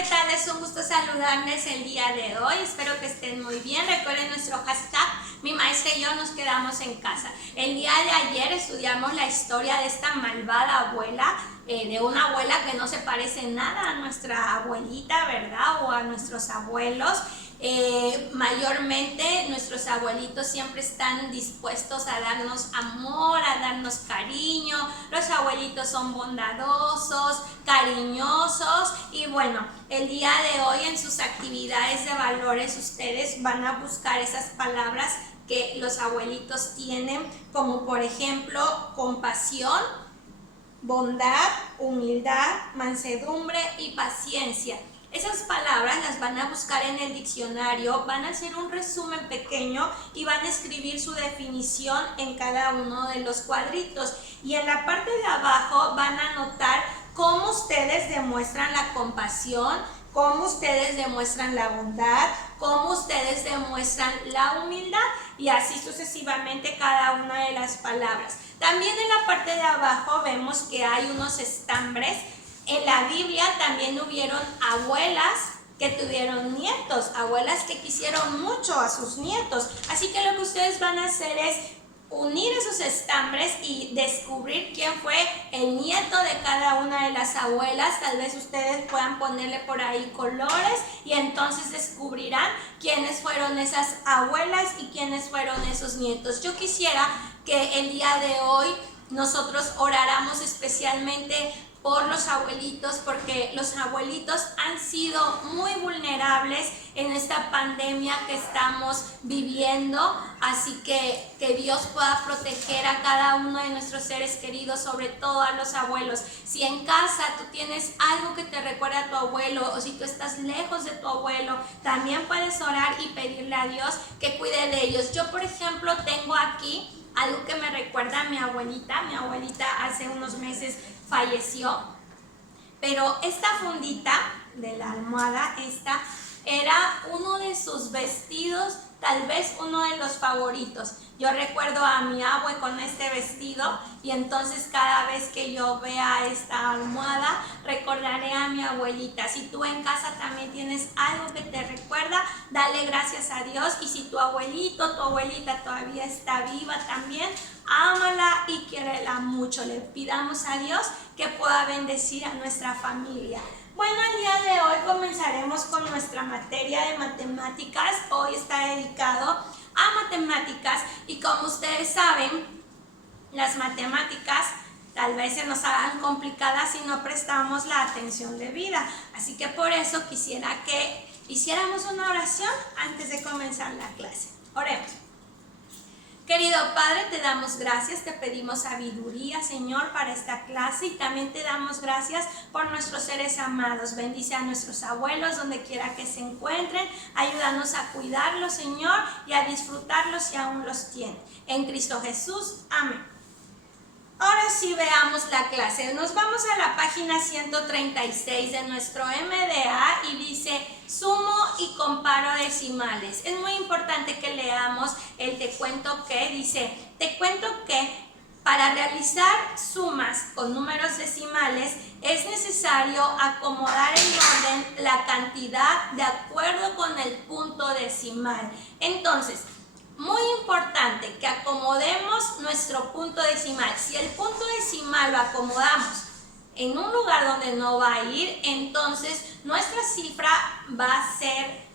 ¿qué tal? Es un gusto saludarles el día de hoy. Espero que estén muy bien. Recuerden nuestro hashtag, mi maestra y yo nos quedamos en casa. El día de ayer estudiamos la historia de esta malvada abuela, de una abuela que no se parece nada a nuestra abuelita, ¿verdad? O a nuestros abuelos. Mayormente nuestros abuelitos siempre están dispuestos a darnos amor, a darnos cariño. Los abuelitos son bondadosos, cariñosos y bueno, el día de hoy en sus actividades de valores ustedes van a buscar esas palabras que los abuelitos tienen, como por ejemplo compasión, bondad, humildad, mansedumbre y paciencia. Esas palabras las van a buscar en el diccionario, van a hacer un resumen pequeño y van a escribir su definición en cada uno de los cuadritos. Y en la parte de abajo van a anotar cómo ustedes demuestran la compasión, cómo ustedes demuestran la bondad, cómo ustedes demuestran la humildad y así sucesivamente cada una de las palabras. También en la parte de abajo vemos que hay unos estambres. En la Biblia también hubieron abuelas que tuvieron nietos, abuelas que quisieron mucho a sus nietos. Así que lo que ustedes van a hacer es unir esos estambres y descubrir quién fue el nieto de cada una de las abuelas. Tal vez ustedes puedan ponerle por ahí colores y entonces descubrirán quiénes fueron esas abuelas y quiénes fueron esos nietos. Yo quisiera que el día de hoy nosotros oráramos especialmente por los abuelitos, porque los abuelitos han sido muy vulnerables en esta pandemia que estamos viviendo, así que Dios pueda proteger a cada uno de nuestros seres queridos, sobre todo a los abuelos. Si en casa tú tienes algo que te recuerda a tu abuelo o si tú estás lejos de tu abuelo, también puedes orar y pedirle a Dios que cuide de ellos. Yo, por ejemplo, tengo aquí algo que me recuerda a mi abuelita. Mi abuelita hace unos meses falleció, pero esta fundita de la almohada, esta era uno de sus vestidos, tal vez uno de los favoritos. Yo recuerdo a mi abue con este vestido y entonces cada vez que yo vea esta almohada recordaré a mi abuelita. Si tú en casa también tienes algo que te recuerda, dale gracias a Dios, y si tu abuelito, tu abuelita todavía está viva también, ámala y quiérela mucho. Le pidamos a Dios que pueda bendecir a nuestra familia. Bueno, el día de hoy comenzaremos con nuestra materia de matemáticas. Hoy está dedicado a matemáticas y como ustedes saben, las matemáticas tal vez se nos hagan complicadas si no prestamos la atención debida. Así que por eso quisiera que hiciéramos una oración antes de comenzar la clase. Oremos. Querido Padre, te damos gracias, te pedimos sabiduría, Señor, para esta clase y también te damos gracias por nuestros seres amados. Bendice a nuestros abuelos donde quiera que se encuentren, ayúdanos a cuidarlos, Señor, y a disfrutarlos si aún los tienen. En Cristo Jesús, amén. Ahora sí veamos la clase. Nos vamos a la página 136 de nuestro MDA y dice sumo y comparo decimales. Es muy importante que leamos el te cuento que. Dice, te cuento que para realizar sumas con números decimales es necesario acomodar en orden la cantidad de acuerdo con el punto decimal. Entonces, muy importante que acomodemos nuestro punto decimal. Si el punto decimal lo acomodamos en un lugar donde no va a ir, entonces nuestra cifra va a ser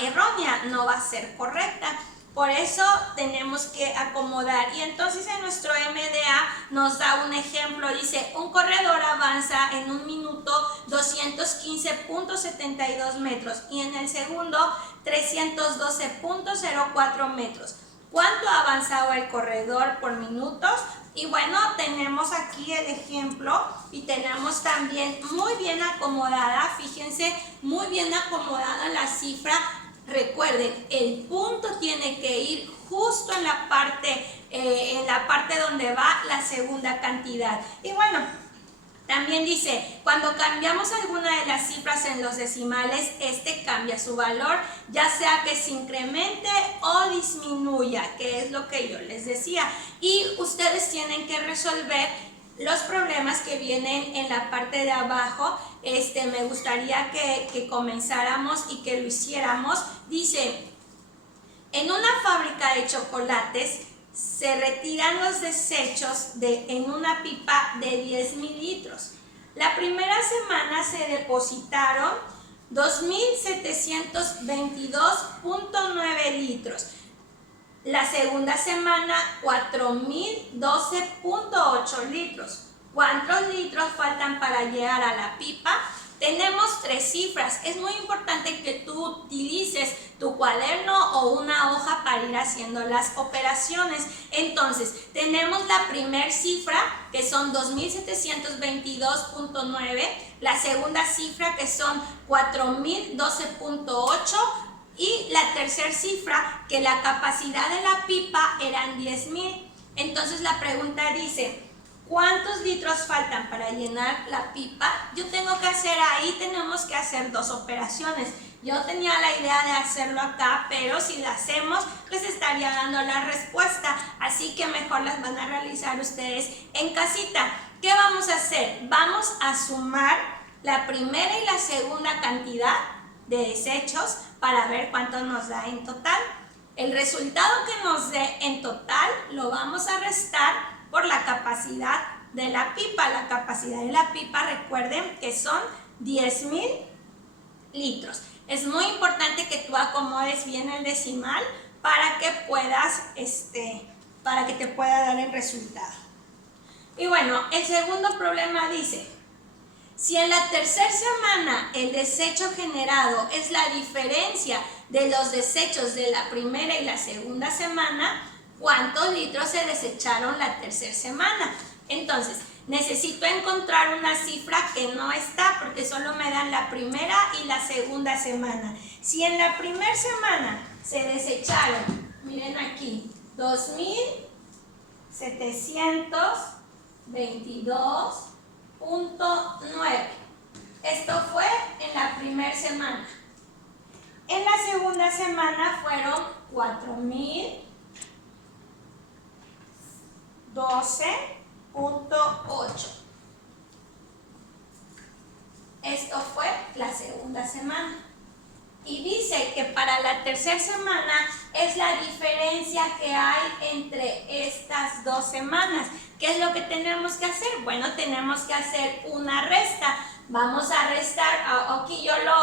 errónea, no va a ser correcta. Por eso tenemos que acomodar. Y entonces en nuestro MDA nos da un ejemplo. Dice, un corredor avanza en un minuto 215.72 metros y en el segundo 312.04 metros. ¿Cuánto ha avanzado el corredor por minutos? Y bueno, tenemos aquí el ejemplo y tenemos también muy bien acomodada, fíjense, muy bien acomodada la cifra. Recuerden, el punto tiene que ir justo en la parte donde va la segunda cantidad. Y bueno, también dice, cuando cambiamos alguna de las cifras en los decimales, este cambia su valor, ya sea que se incremente o disminuya, que es lo que yo les decía. Y ustedes tienen que resolver los problemas que vienen en la parte de abajo, me gustaría que comenzáramos y que lo hiciéramos. Dice, en una fábrica de chocolates se retiran los desechos en una pipa de 10,000 litros. La primera semana se depositaron 2,722,9 litros. La segunda semana, 4,012,8 litros. ¿Cuántos litros faltan para llegar a la pipa? Tenemos 3 cifras. Es muy importante que tú utilices tu cuaderno o una hoja para ir haciendo las operaciones. Entonces, tenemos la primera cifra, que son 2,722,9, la segunda cifra, que son 4,012,8, y la tercera cifra, que la capacidad de la pipa eran 10,000. Entonces, la pregunta dice, ¿cuántos litros faltan para llenar la pipa? Yo tengo que hacer ahí, tenemos que hacer 2 operaciones. Yo tenía la idea de hacerlo acá, pero si la hacemos, les estaría dando la respuesta. Así que mejor las van a realizar ustedes en casita. ¿Qué vamos a hacer? Vamos a sumar la primera y la segunda cantidad de desechos para ver cuánto nos da en total. El resultado que nos dé en total lo vamos a restar por la capacidad de la pipa. La capacidad de la pipa, recuerden que son 10,000 litros. Es muy importante que tú acomodes bien el decimal para que puedas, para que te pueda dar el resultado. Y bueno, el segundo problema dice, si en la tercera semana el desecho generado es la diferencia de los desechos de la primera y la segunda semana, ¿cuántos litros se desecharon la tercera semana? Entonces, necesito encontrar una cifra que no está, porque solo me dan la primera y la segunda semana. Si en la primera semana se desecharon, miren aquí, 2,722,9. Esto fue en la primera semana. En la segunda semana fueron 4,012,8. Esto fue la segunda semana. Y dice que para la tercera semana es la diferencia que hay entre estas 2 semanas. ¿Qué es lo que tenemos que hacer? Bueno, tenemos que hacer una resta. Vamos a restar. Aquí yo lo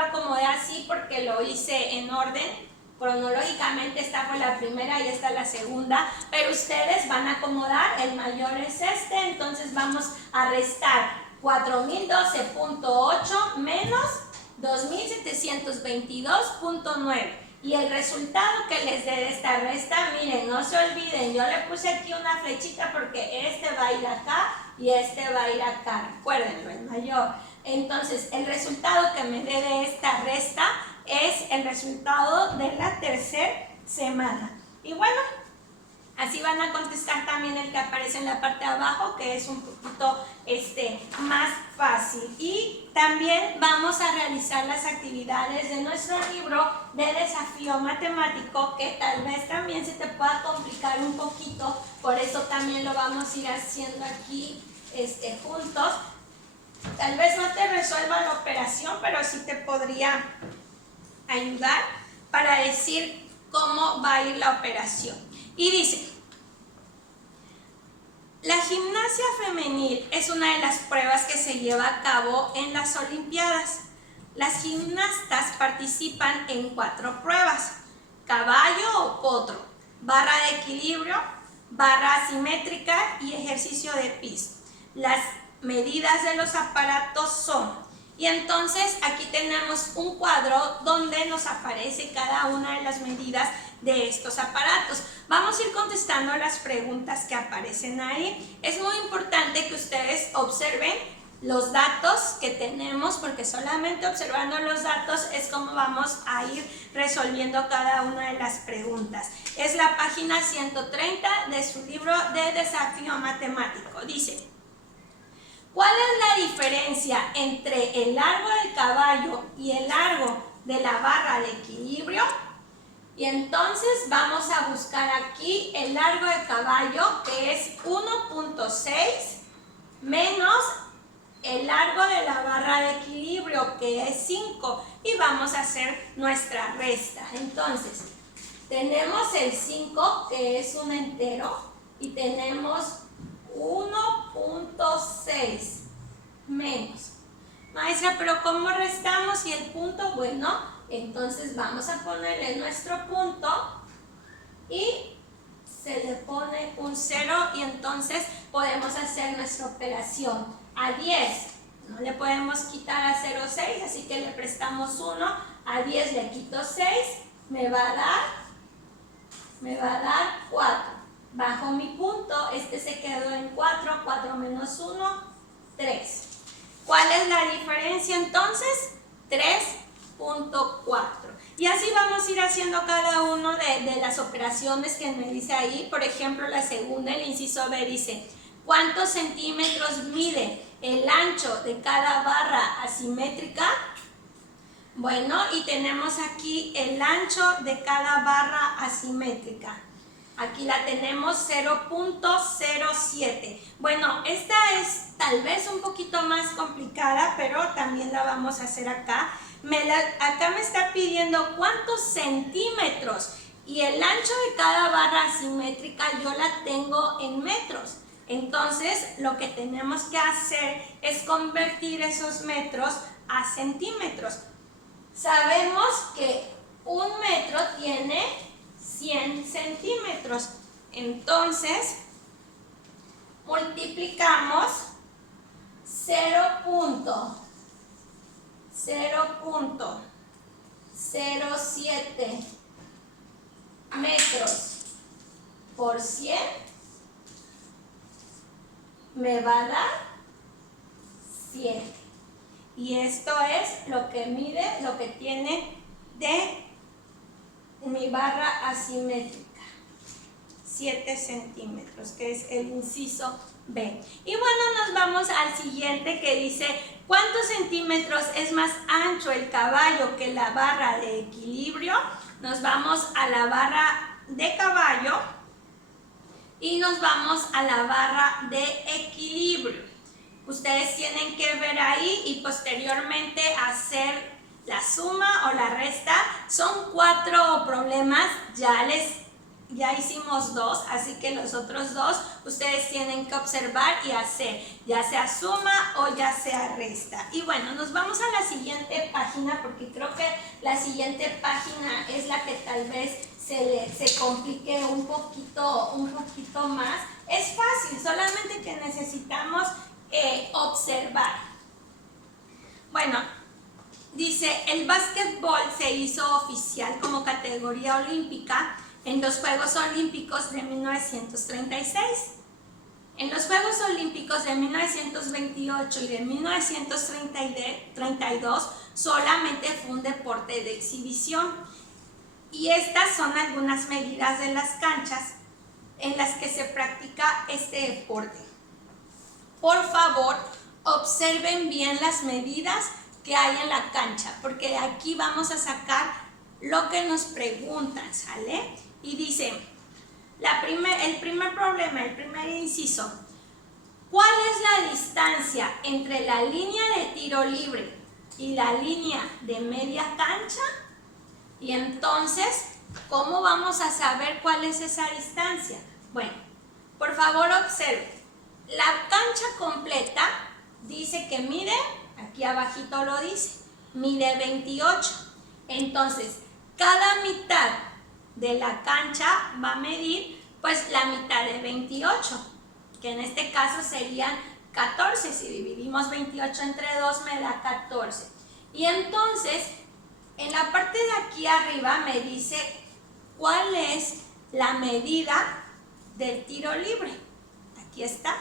acomodé así porque lo hice en orden. Cronológicamente esta fue la primera y esta la segunda, pero ustedes van a acomodar, el mayor es entonces vamos a restar 4,012,8 menos 2,722,9. Y el resultado que les dé de esta resta, miren, no se olviden, yo le puse aquí una flechita porque este va a ir acá y este va a ir acá, recuérdenlo, el mayor. Entonces, el resultado que me dé de esta resta es el resultado de la tercera semana. Y bueno, así van a contestar también el que aparece en la parte de abajo, que es un poquito más fácil. Y también vamos a realizar las actividades de nuestro libro de desafío matemático, que tal vez también se te pueda complicar un poquito, por eso también lo vamos a ir haciendo aquí juntos. Tal vez no te resuelva la operación, pero sí te podría ayudar para decir cómo va a ir la operación. Y dice, la gimnasia femenil es una de las pruebas que se lleva a cabo en las Olimpiadas. Las gimnastas participan en 4 pruebas: caballo o potro, barra de equilibrio, barra asimétrica y ejercicio de piso. Las medidas de los aparatos son, y entonces aquí tenemos un cuadro donde nos aparece cada una de las medidas de estos aparatos. Vamos a ir contestando las preguntas que aparecen ahí. Es muy importante que ustedes observen los datos que tenemos, porque solamente observando los datos es como vamos a ir resolviendo cada una de las preguntas. Es la página 130 de su libro de desafío matemático. Dice, ¿cuál es la diferencia entre el largo del caballo y el largo de la barra de equilibrio? Y entonces vamos a buscar aquí el largo de caballo, que es 1,6 menos el largo de la barra de equilibrio, que es 5, y vamos a hacer nuestra resta. Entonces, tenemos el 5, que es un entero, y tenemos 1.6 menos. Maestra, pero ¿cómo restamos? ¿Y el punto? Bueno, entonces vamos a ponerle nuestro punto y se le pone un 0 y entonces podemos hacer nuestra operación. A 10 no le podemos quitar a 0,6, así que le prestamos 1. A 10 le quito 6, me va a dar 4. Bajo mi punto, este se quedó en 4, 4 menos 1, 3. ¿Cuál es la diferencia entonces? 3.4. Y así vamos a ir haciendo cada uno de las operaciones que me dice ahí. Por ejemplo, la segunda, el inciso B, dice: ¿cuántos centímetros mide el ancho de cada barra asimétrica? Bueno, y tenemos aquí el ancho de cada barra asimétrica. Aquí la tenemos 0.07. Bueno, esta es tal vez un poquito más complicada, pero también la vamos a hacer acá. Acá me está pidiendo cuántos centímetros, y el ancho de cada barra asimétrica yo la tengo en metros. Entonces, lo que tenemos que hacer es convertir esos metros a centímetros. Sabemos que un metro tiene 100 centímetros. Entonces, multiplicamos 0.07 metros por 100, me va a dar 100. Y esto es lo que mide, lo que tiene de mi barra asimétrica, 7 centímetros, que es el inciso B. Y bueno, nos vamos al siguiente, que dice: ¿cuántos centímetros es más ancho el caballo que la barra de equilibrio? Nos vamos a la barra de caballo y nos vamos a la barra de equilibrio. Ustedes tienen que ver ahí y posteriormente hacer la suma o la resta. Son 4 problemas, ya hicimos 2, así que los otros 2 ustedes tienen que observar y hacer, ya sea suma o ya sea resta. Y bueno, nos vamos a la siguiente página, porque creo que la siguiente página es la que tal vez se complique un poquito más. Es fácil, solamente que necesitamos observar. Bueno, dice: el básquetbol se hizo oficial como categoría olímpica en los Juegos Olímpicos de 1936. En los Juegos Olímpicos de 1928 y de 1932 solamente fue un deporte de exhibición. Y estas son algunas medidas de las canchas en las que se practica este deporte. Por favor, observen bien las medidas que hay en la cancha, porque de aquí vamos a sacar lo que nos preguntan, ¿sale? Y dice, el primer problema, el primer inciso: ¿cuál es la distancia entre la línea de tiro libre y la línea de media cancha? Y entonces, ¿cómo vamos a saber cuál es esa distancia? Bueno, por favor observen. La cancha completa dice que mide, aquí abajito lo dice, mide 28. Entonces, cada mitad de la cancha va a medir pues la mitad de 28, que en este caso serían 14. Si dividimos 28 entre 2 me da 14. Y entonces, en la parte de aquí arriba me dice cuál es la medida del tiro libre. Aquí está.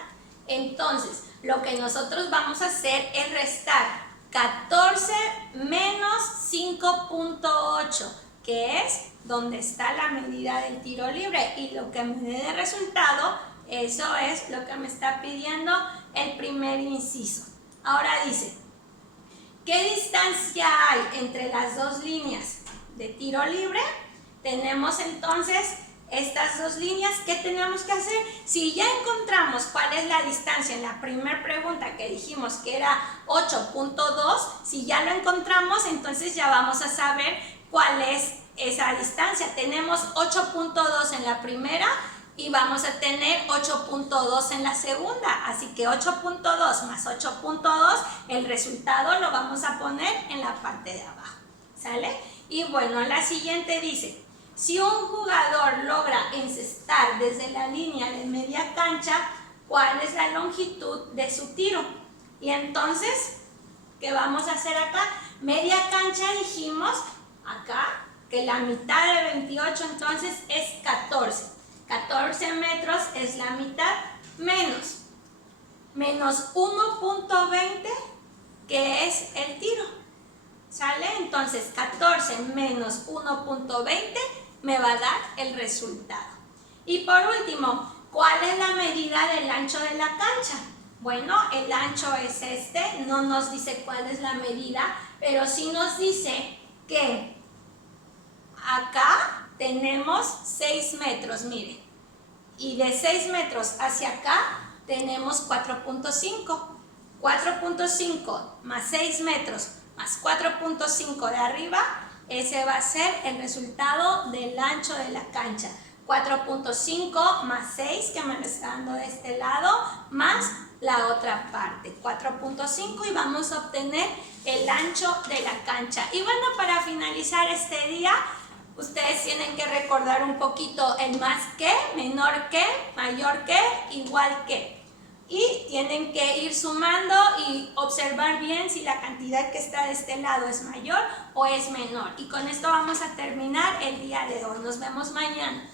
Entonces, lo que nosotros vamos a hacer es restar 14 menos 5.8, que es donde está la medida del tiro libre. Y lo que me dé de resultado, eso es lo que me está pidiendo el primer inciso. Ahora dice, ¿qué distancia hay entre las dos líneas de tiro libre? Tenemos entonces estas dos líneas, ¿qué tenemos que hacer? Si ya encontramos cuál es la distancia en la primera pregunta que dijimos que era 8.2, si ya lo encontramos, entonces ya vamos a saber cuál es esa distancia. Tenemos 8.2 en la primera y vamos a tener 8.2 en la segunda, así que 8.2 más 8.2, el resultado lo vamos a poner en la parte de abajo, ¿sale? Y bueno, la siguiente dice, si un jugador logra encestar desde la línea de media cancha, ¿cuál es la longitud de su tiro? Y entonces, ¿qué vamos a hacer acá? Media cancha dijimos acá que la mitad de 28 entonces es 14. 14 metros es la mitad menos 1.20 que es el tiro, ¿sale? Entonces 14 menos 1.20 me va a dar el resultado. Y por último, ¿cuál es la medida del ancho de la cancha? Bueno, el ancho es este, no nos dice cuál es la medida, pero sí nos dice que acá tenemos 6 metros, miren, y de 6 metros hacia acá tenemos 4.5. 4.5 más 6 metros más 4.5 de arriba, ese va a ser el resultado del ancho de la cancha. 4.5 más 6, que me lo está dando de este lado, más la otra parte. 4.5 y vamos a obtener el ancho de la cancha. Y bueno, para finalizar este día, ustedes tienen que recordar un poquito el más que, menor que, mayor que, igual que. Y tienen que ir sumando y observar bien si la cantidad que está de este lado es mayor o es menor. Y con esto vamos a terminar el día de hoy. Nos vemos mañana.